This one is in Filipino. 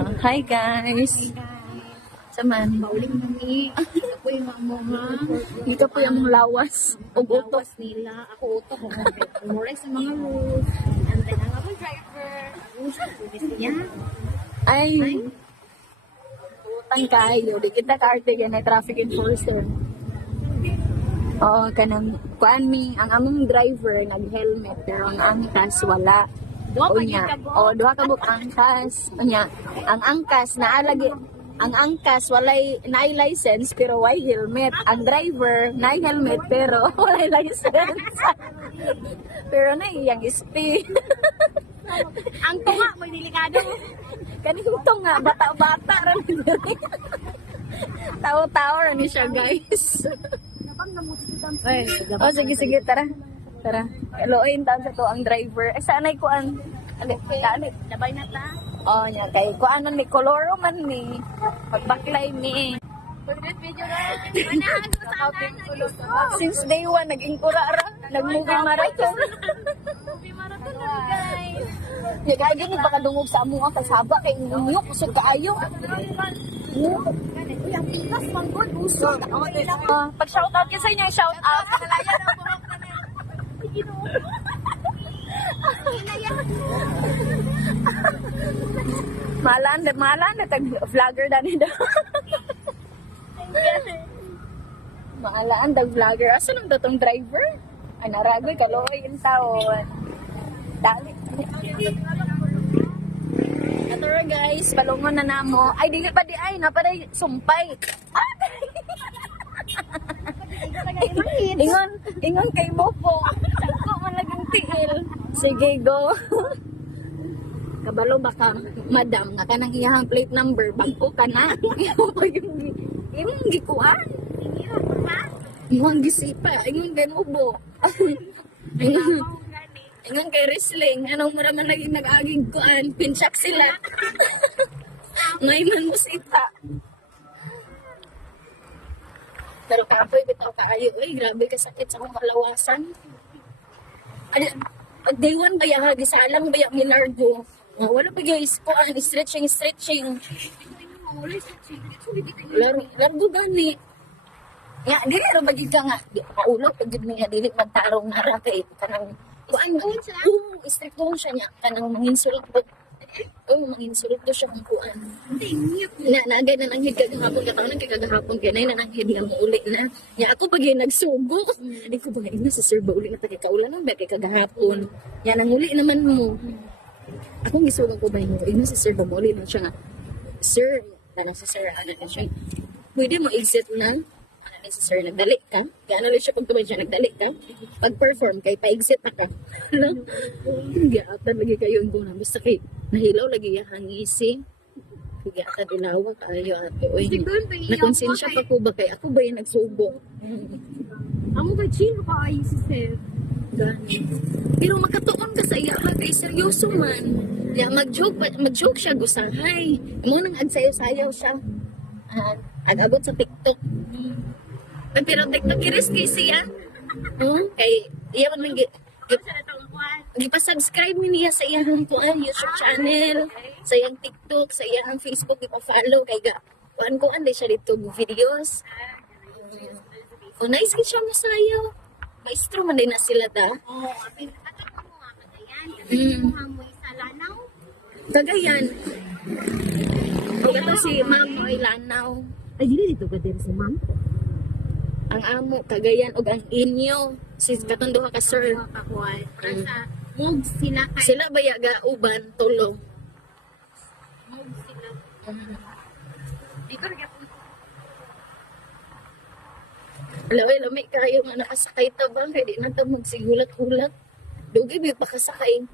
Hi guys. Saman. Pauling nami. Ito po yung mga Dito po yung mga lawas. Ugutok. lawas nila. Ako utok. Mura sa mga rules. And then ang ako driver. Rules po siya. Ay. Utang kayo. Di kita karte yan ay traffic enforcer. Oo, kanang kuan mi ang among driver nag-helmet pero ang angkas wala. Unya. O duha ka buk angkas. Unya. Ang angkas naalagi ang angkas walay naay license pero why helmet. Ang driver naay helmet pero walay license. Pero naay iyang SP. Ang tunga mo delikado. Kani hutong nga bata-bata ra ni diri. Tawo-tawo ra ni siya, guys. Ay, Oh, sige, tara. Tara. Eloin taon sa to ang driver. Eh, sanay ko ang... Alit. labay na ta. Oh, niya. Kay ko ano ni koloro man ni. Pagbaklay ni. Forget video na. Manahan ko sa akin. Since day one, naging kurara. Nag-movie marathon. Movie marathon na guys. Niya, kaya ganun baka dungog sa amo ang kasaba. Kay niyok, kusog kaayo. Uy, ang pikas, manggod, uso. Pag shoutout ka sa inyo, shoutout. Nalaya na buhok ka na. Malan na tag vlogger dani daw. Maalaan tag vlogger. Asa nang datong driver? Ay naragoy kaloy in taon. Dali. Atara guys, palungon na namo. Ay dili pa di ay napaday sumpay. Ingon kay Bobo. Ako man laging tiil. Sige go. Kabalo baka madam nga kanang iyahang plate number bangko ka na. Imong gikuan. Imong gisipa, ingon kay Bobo. Ingon kay wrestling, anong mura man lagi nag-aging kuan, pinchak sila. Ngay man mo sita. Pero kapoy bitaw kaayo, grabe ka sakit sa akong kalawasan. Day one ba yung gisalang ba yung milargo? Wala pa guys, kuan, stretching. Largo gani. Ya, dili ro bagid ka nga, paulog pag gid niya dili magtarong na ra kay kanang kuan strictong siya niya kanang manginsulot ba. Manginsulot do siya kung kuan. Nagay na nang higag hapon katawon kay kagahapon kanay na nang higag mo uli na. Ya ako pag nagsugo, di ko ba ina sa sir ba uli na kay kaulan ba kay kagahapon. Ya nang uli naman mo. Akong gisugo ko ba ina sa sir ba mo uli na siya nga. Sir, tanong sa sir ano na siya. Pwede mo exit na si sir, nagdali ka? Kaya ano lang siya pag tumay siya, nagdali ka? Pag-perform, kay pa-exit na ka. Giyatan lagi kayo yung guna. Basta kay, nahilaw lagi yung hangisi. Giyatan ilawa kayo ato. Nakonsensya pa ko ba kay ako ba yung nagsubo? Amo ka chino ka ay si Seth. Pero makatuon ka sa iya kay seryoso man. Mag-joke siya gusahay. Mo nang agsayo-sayaw siya. Agabot sa TikTok. Pero TikTok i-risky siya. Kay iya man gipa-subscribe niya sa iyang YouTube channel, sa iyang TikTok, sa iyang Facebook, ipa-follow kay kuan di siya dito videos. Nice kay siya masayaw. Maestro man din na sila ta. Atat mo nga kadayan. Kasi mo sa lanaw. Kagayan. Ito si Ma'am ay Lanaw. Ay, dito ka din si ma'am? Ang amo, Cagayan, o ang inyo. Si katunduha ka sir. Kakuan. Nasa mog sila kay. Sila ba yaga uban, tulong? Mog sila. Di ko rin Lami kayo nga nakasakay ta ba? Kaya di na ito magsigulat-hulat. Dugi, may pakasakay.